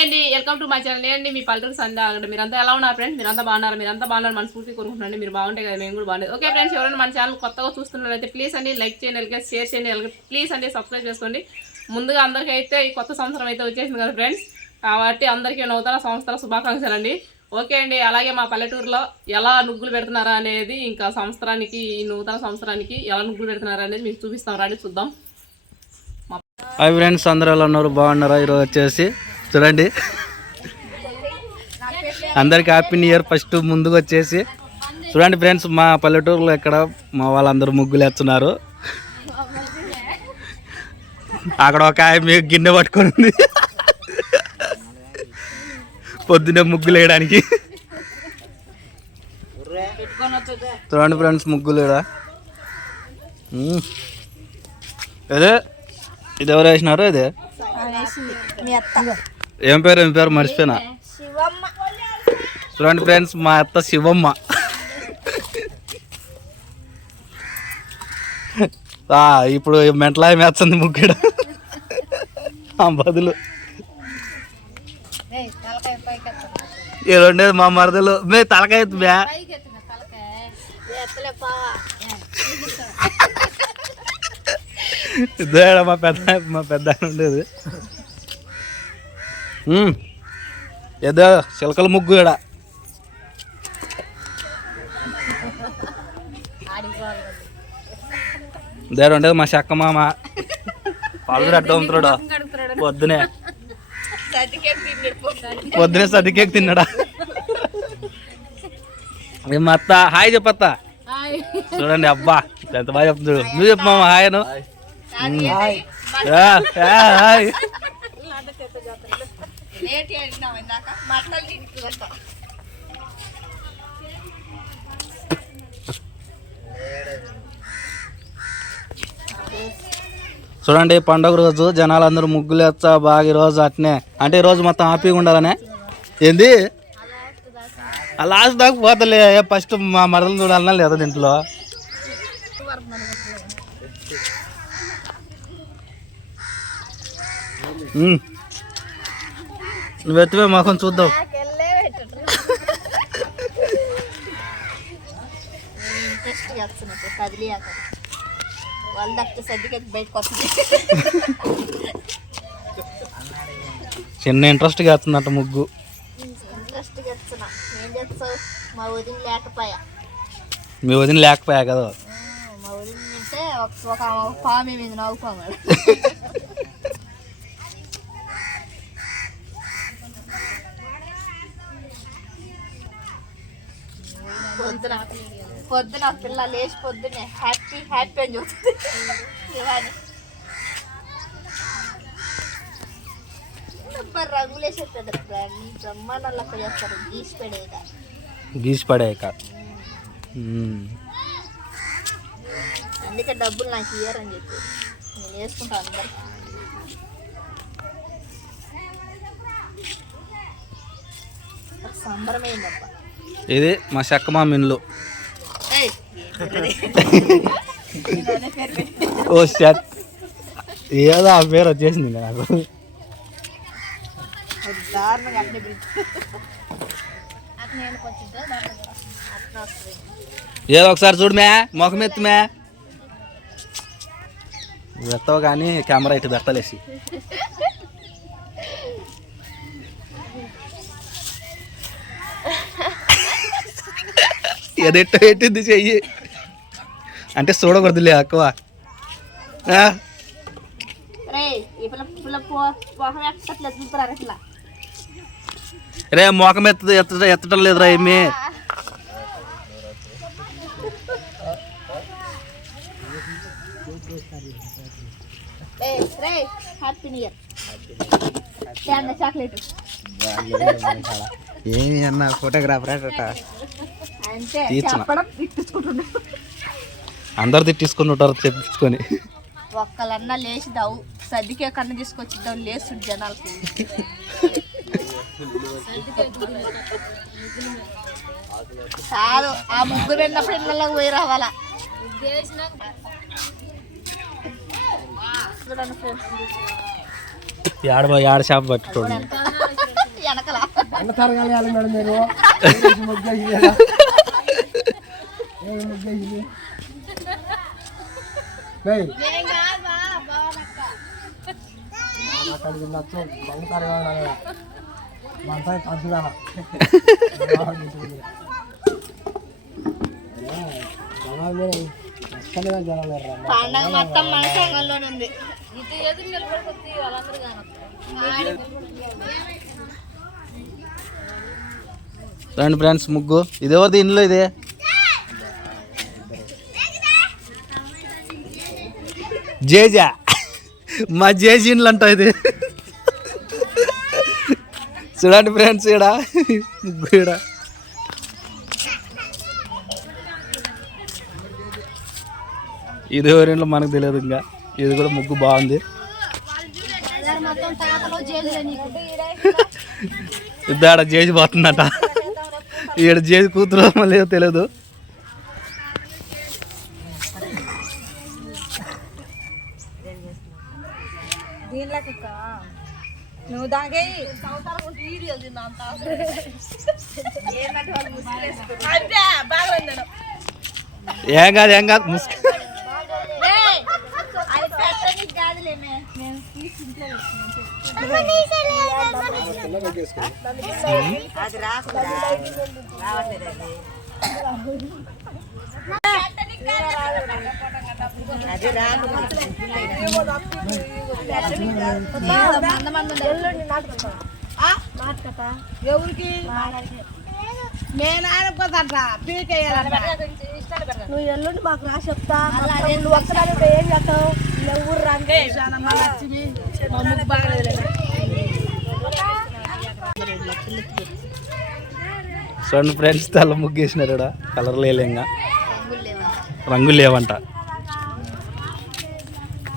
Hi అండి welcome to my channel నేను మీ పల్లెటూరు సంధ్య అక్కడ మీరంతా ఎలా ఉన్నారు ఫ్రెండ్స్ మీరంతా బాగున్నారు? మీరంతా బాగున్నారు మనస్ఫూర్తి కోరుకుంటున్నాండి మీరు బాగుంటే కదా మేము కూడా బాగుండేది ఓకే ఫ్రెండ్స్ ఎవరైనా మన ఛానల్ కొత్తగా చూస్తున్నారైతే ప్లీజ్ అండి లైక్ చేయండి అలాగే షేర్ చేయండి అలాగే ప్లీజ్ అండి సబ్స్క్రైబ్ చేసుకోండి. ముందుగా అందరికీ అయితే ఈ కొత్త సంవత్సరం అయితే వచ్చేసింది కదా ఫ్రెండ్స్ కాబట్టి అందరికీ నూతన సంవత్సర శుభాకాంక్షలు అండి. ఓకే అండి అలాగే మా పల్లెటూరులో ఎలా నుగ్గులు పెడుతున్నారా అనేది ఇంకా సంవత్సరానికి ఈ నూతన సంవత్సరానికి ఎలా నుగ్గులు పెడుతున్నారా అనేది మీకు చూపిస్తాం. రండి చూద్దాం. హాయ్ ఫ్రెండ్స్ అందరూ ఎలా ఉన్నారు? బాగున్నారా? ఈరోజు వచ్చేసి చూడండి. అందరికి హ్యాపీ న్యూ ఇయర్ ఫస్ట్ ముందుకు వచ్చేసి చూడండి ఫ్రెండ్స్ మా పల్లెటూరులో ఇక్కడ మా వాళ్ళందరూ ముగ్గులు వేస్తున్నారు. అక్కడ ఒక ఆమె గిన్నె పట్టుకొని ఉంది. పొద్దున్నే ముగ్గులు వేయడానికి. చూడండి ఫ్రెండ్స్ ముగ్గులు ఇక్కడ అదే ఇది ఎవరు వేసినారు? ఇదే? ఏం పేరు ఏం పేరు? మర్చిపోయినా? చూడండి ఫ్రెండ్స్ మా అత్త శివమ్మ. ఇప్పుడు మెంటలా మేస్తుంది ముగ్గుడు. ఆ బదులు. ఈ రెండేది మా మరదలు. మే తలకాయ ఎత్తు మే. పెద్ద మా పెద్ద ఉండేది. ఏదో చిలకల ముగ్గు ఇక్కడ దేడు ఉండేది మా చెక్క మామ. పాలు అడ్డ అమ్ముతున్నాడు పొద్దునే. పొద్దునే సర్దికేక్ తిన్నాడా? ఏ మా అత్త హాయ్ చెప్పత్త. చూడండి అబ్బా ఎంత బాగా చెప్తున్నాడు నువ్వు చెప్పు మామ హాయ్. చూడండి పండగ రోజు జనాలు అందరూ ముగ్గులు వేస్తా బాగా ఈ రోజు అట్నే. అంటే ఈ రోజు మొత్తం హ్యాపీగా ఉండాలనే? ఏంది? ఆ లాస్ట్ దాకా పోతలే. ఫస్ట్ మా మరదలు చూడాలన్నా లేదా దీంట్లో? ఉమ్. నువ్వు ఎత్తువే మొఖం చూద్దాం. చిన్న ఇంట్రెస్ట్గా వేస్తుందంట ముగ్గు. ఇంట్రెస్ట్ ఏం చేస్తావు? మా వదిన లేకపోయా. కదా? మా వదిన ఒక- ఒక పామి మీద నవ్వుకోమడు పొద్దున పొద్దున పిల్ల లేచి పొద్దునే హ్యాపీ హ్యాపీ అని రంగులు బ్రహ్మాండంలో అక్కడ చేస్తారు. గీసి ఉమ్. అందుకే డబ్బులు నాకు ఇయ్యారని చెప్పి. నేను వేసుకుంటా అందరు సంబరమైందప్ప ఇది మా చెక్క మా మిన్లు. ఓ షట్. ఏదో ఆ పేరు వచ్చేసింది నాకు. ఏదో ఒకసారి చూడు మే మొఖం ఎత్తు మే కానీ కెమెరా ఇటు పెట్టలేసి. ఎదెట్ట పెట్టింది చెయ్యి. అంటే చూడకూడదులే ఎక్కువ ఆ? రే మొఖం ఎత్త ఎత్త ఎత్తడం లేదురా ఏమి. ఏమి అన్న ఫోటోగ్రాఫర్ అంటే. తీర్చునా. అందరు తిట్టించుకుని ఉంటారు తెప్పించుకొని ఒక్కలన్నా లేచి దావు సర్దికే కన్ను తీసుకొచ్చిద్దాం లేసు జనాలకి. చాలు ఆ ముగ్గురు వెళ్ళినప్పుడు ఇళ్ళలోకి పోయి రావాలా? ఏడ ఏడ షాప్ పట్టుకోండి. ఎంత పండగ మొత్తం మన సంఘంలోనే ఉంది. ఇది ఎదురు నిలబడుతుంది వాళ్ళందరూ ఫ్రెండ్స్ ముగ్గు. ఇది ఎవరిది? ఇంట్లో ఇదే? జేజా. మా జేజీన్లు అంట ఇది. చూడండి ఫ్రెండ్స్ ఈడ. ఇక్కడ ఈడ ఇది ఎవరింట్లో మనకు తెలియదు ఇంకా. ఇది కూడా ముగ్గు బాగుంది. ఇద్దాడ జేజి పోతుందట. ఈడ జేజి కూతురు లేదో తెలియదు నువ్వు దానికి ఏం కాదు ఏం కాదు ముసుగు అది ఎవరికి నేను ఆడుకోదంట పీకేయాలంట నువ్వు ఎల్లుండి మాకు రా చెప్తా నువ్వు ఒక్కదాని ఏం చేస్తావు నువ్వు ఊరు లక్ష్మి చూడండి ఫ్రెండ్స్ తల ముగ్గేసినారు కలర్ లేలేంగా. రంగులు లేవంట.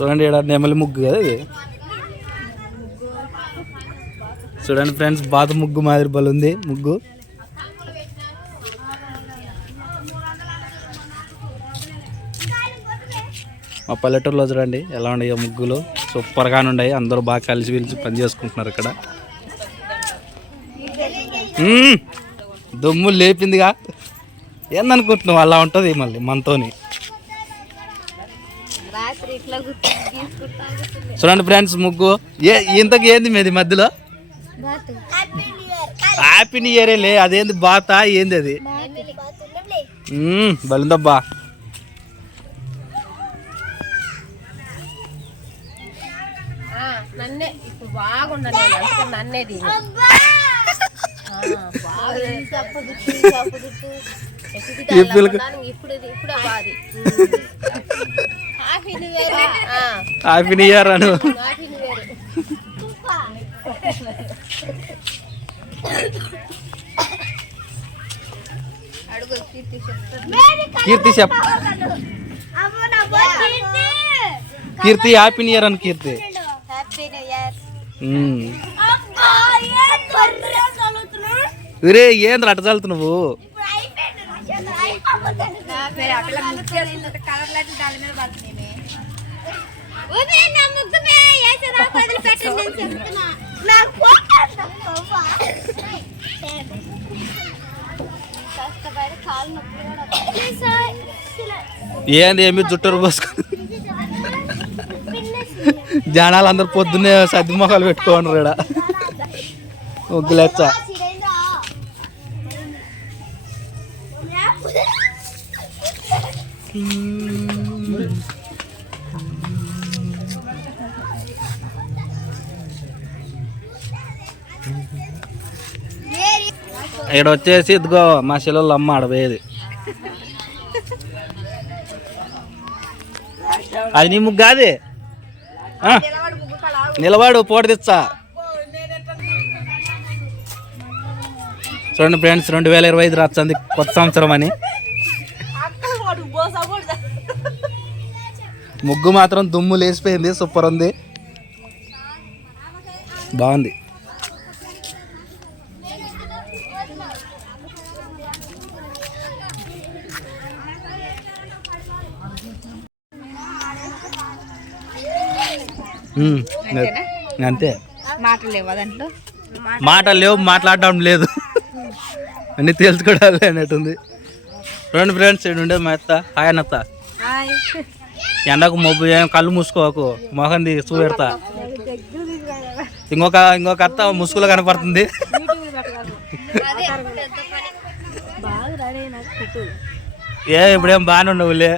చూడండి ఇక్కడ నెమలి ముగ్గు కదా ఇది. చూడండి ఫ్రెండ్స్ బాత ముగ్గు మాదిరి బలు ఉంది ముగ్గు. మా పల్లెటూరులో చూడండి ఎలా ఉన్నాయి ముగ్గులు. సూపర్గానే ఉన్నాయి అందరూ బాగా కలిసి పిలిచి పని చేసుకుంటున్నారు ఇక్కడ. దుమ్ము లేపిందిగా. ఏందనుకుంటున్నావు? అలా ఉంటుంది మళ్ళీ మనతోని రాత్రి ఇట్లా కూర్చొని గీసుకుంటా కూర్చుంది చూడండి ఫ్రెండ్స్ ముగ్గు. ఏ ఇంతకు ఏంది మీది మధ్యలో? హ్యాపీ న్యూ ఇయర్ లే అదేంది బాత ఏంది అది? బలిందబ్బా. నన్నే ఇప్పుడు నన్నే ఇప్పుడు happy new year happy new year అను కీర్తి చెప్ కీర్తి. హ్యాపీ న్యూ ఇయర్ అని కీర్తి. ఒరే ఏంద్ర అట్ట చల్లుతున్నావు నొప్పి ఏంది ఏమి జుట్టూరు పోసుకుని? జనాలు అందరు పొద్దున్నే సర్ది మొఖాలు పెట్టుకోండి ఇక్కడ ముగ్గులెచ్చ ఇక్కడ వచ్చేసి ఇదిగో మా చెల్లెళ్ళు అమ్మ ఆడపోయేది అది నీ ముగ్గు అది ఆ, నిలబడు పోటీ తెచ్చా? చూడండి ఫ్రెండ్స్ రెండు వేల ఇరవై ఐదు రాస్తుంది కొత్త సంవత్సరం అని. ముగ్గు మాత్రం దుమ్ము లేచిపోయింది సూపర్ ఉంది. బాగుంది. అంతే. మాటలు లేవా దాంట్లో? మాటలు లేవు మాట్లాడడం లేదు. అన్ని తెలుసుకోవడాలి అన్నట్టుంది. రెండు ఫ్రెండ్స్ ఇక్కడ ఉండే మా అత్త. హాయ్ అన్నత్త. ఎండకు మొబ్బు ఏం కళ్ళు మూసుకోకు. మొహం ది చూపెడతా. ఇంకొక ఇంకొక అత్త ముసుగులో కనపడుతుంది. ఏ ఇప్పుడేం బాగానే ఉండవులే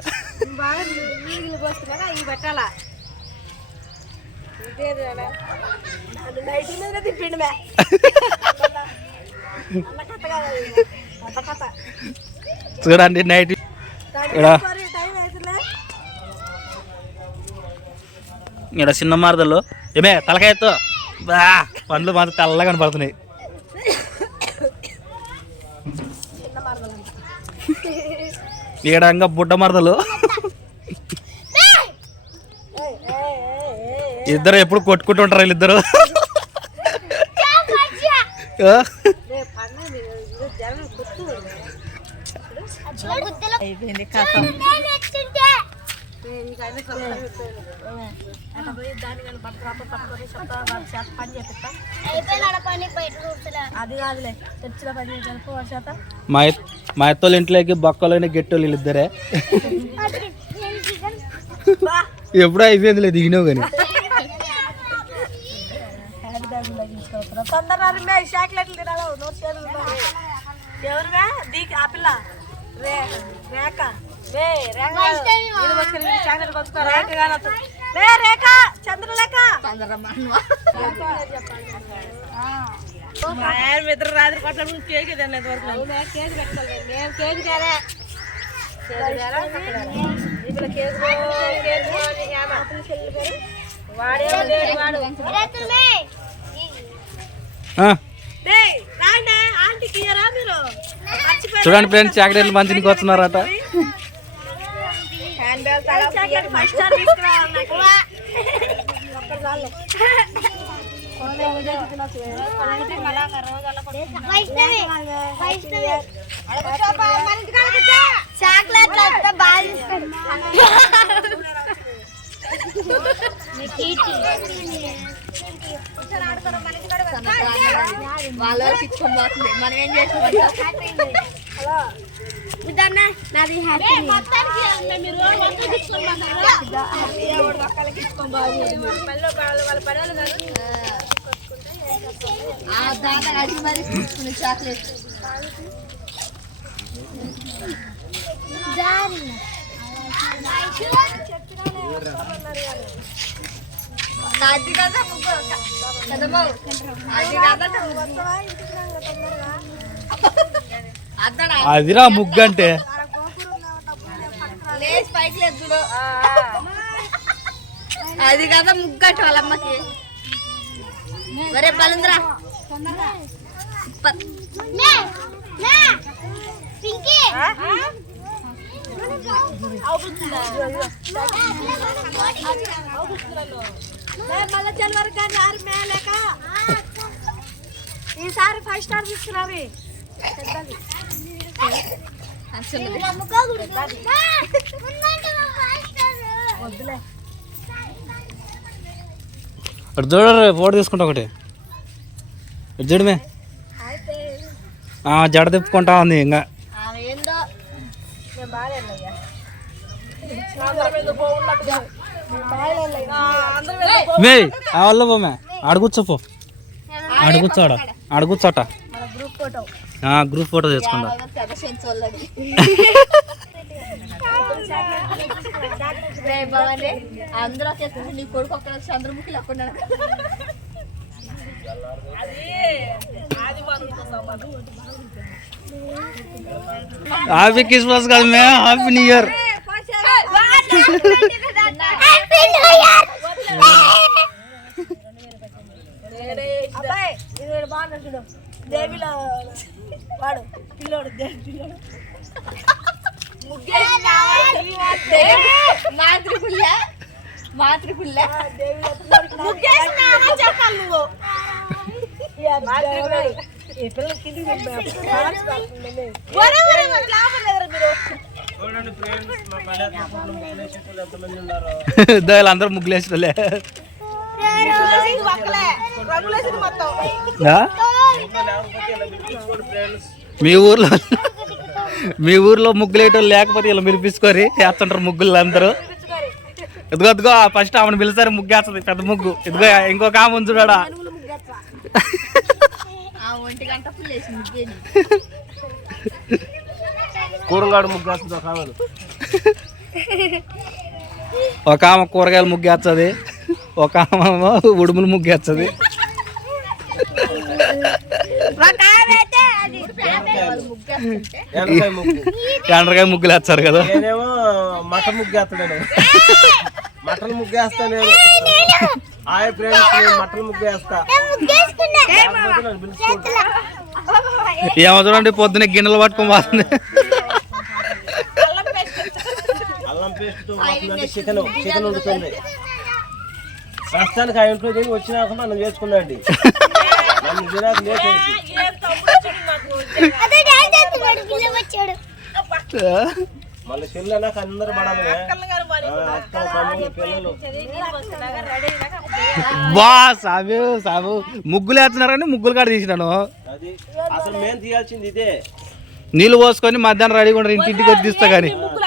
చూడండి నైట్ ఇక్కడ. ఇక్కడ చిన్న మార్దలు ఏమే తలకాయతో బా పండ్లు మాత్రం తెల్లగా కనపడుతున్నాయి. ఇక్కడ ఇంకా బుడ్డ మరదలు. ఇద్దరు ఎప్పుడు కొట్టుకుంటుంటారు వీళ్ళిద్దరు? మా ఎత్తోళ్ళ ఇంట్లోకి బొక్కలోని గెట్టోళ్ళు వీళ్ళిద్దరే. ఎప్పుడూ అయిపోయింది లేదు దిగినావు కానీ. తొందరగా మే చాక్లెట్లు తినాలి? నోట్ చేతులు ఎవరువే దీకి ఆ పిల్ల. రే రేఖ. రే రేఖ. చాక్లెట్ కొట్టుకో రేఖ. కానొద్దు. రే రేఖ! చంద్రలేఖ మా ఆయన ఇద్దరు రాత్రి కొట్టడం కేక్ తినలేదు వరకు కేక్ పెట్టుకోలేదు మేము కేక్ తేలే లేడు వాడు ఆ, డేయ్, రాండి ఆంటీకి ఇయ్యరా మీరు మర్చిపోయారు. చూడండి ఫ్రెండ్స్ చాకరీలు మంచికి వస్తున్నారట చాక్లెట్ నాకు. వాళ్ళ పోతుంది. మనం ఏం చేసాం నాది హ్యాపీ. దాకా అది మరి తీసుకునే చాక్లెట్. అది కదా అదిరా ముగ్గు అంటే లేచి పైకి లేదు చూడు అది కదా ముగ్గట్టు వాళ్ళ అమ్మకి మరే బలంద్రా మళ్ళీ జనవరి కానీ ఆరు ఈసారి ఫైవ్ స్టార్ తీసుకురావి వద్దులే. అటు చూడరు ఫోటో తీసుకుంటా ఒకటి. ఇటు చూడమే. ఆ, జడ తిప్పుకుంటా ఉంది ఇంకా. ఏందో? నేను బాగాలేదయ్యా అందరం ఎందుకు పోవున్నట్టుగా అందరం ఆడ కూర్చోపో ఆడ కూర్చోడ ఆడ కూర్చోట గ్రూప్ ఫోటో తెచ్చుకుందా అందరూ నీ కొడుకు ఒక్కడ చంద్రముఖి లేకుండా హ్యాపీ క్రిస్మస్ కాదు మే హ్యాపీ న్యూ ఇయర్ దేవిలో వాడు పిల్లోడు దేవి పిల్లోడు. మాతృపుల్య మాతృపుల్య ముగ్గేసినావా చెప్పాలి నువ్వు ఈ పిల్లలు కిందికి ఒరే ఒరే మరి లాభం లేదురా మీరు? అందరూ ముగ్గులు వేసినలే రంగులేసింది ఒక్కలే రంగులేసింది మొత్తం ఆ? మీ ఊర్లో మీ ఊర్లో ముగ్గులు వేయటం లేకపోతే ఇలా మీరు పిలుచుకొని వేస్తుంటారు ముగ్గులు అందరూ. ఇదిగో ఇదిగో ఫస్ట్ ఆమెను పిలిచారు ముగ్గు వేస్తుంది పెద్ద ముగ్గు. ఇదిగో ఇంకొక ఆమె ఉంచుడా ఆ ఒంటి గంట కూరంగాడు ముగ్గు వేస్తుంది ఒక ఆమెను. ఒక ఆమె కూరగాయల ముగ్గు వేస్తుంది ఒక ఆమె ఉడుములు ముగ్గు వేస్తుంది. ఎండకాయ ముగ్గు. ఎండ్రకాయ ముగ్గులు వేస్తారు కదా. నేనేమో మటన్ ముగ్గు వేస్తాను. మటన్ ముగ్గు వేస్తా నేను. హాయ్ ఫ్రెండ్స్ నేను మటన్ ముగ్గు వేస్తా. లేకపోతే నన్ను పిలుచుకోండి. ఏమో చూడండి పొద్దున్న గిన్నెలు పట్టుకొని పోతుంది. చికెన్ చికెన్ వండుతుంది ప్రస్తుతానికి ఆ ఇంట్లో తిని వచ్చినాక నన్ను చేసుకున్నాండి నన్ను తినాక మళ్ళీ చెల్లి నాకు అందరూ పడాలి. అక్క తమ్ముడు పిల్లలు. బా సాబు సాబు. ముగ్గులు వేస్తున్నారని ముగ్గులు కాడ తీసినాను. అది అసలు మేము తీయాల్సింది ఇదే. నీళ్ళు పోసుకొని మధ్యాహ్నం రెడీగా ఉండరు ఇంటింటికి వచ్చి తీస్తా కానీ ముగ్గులు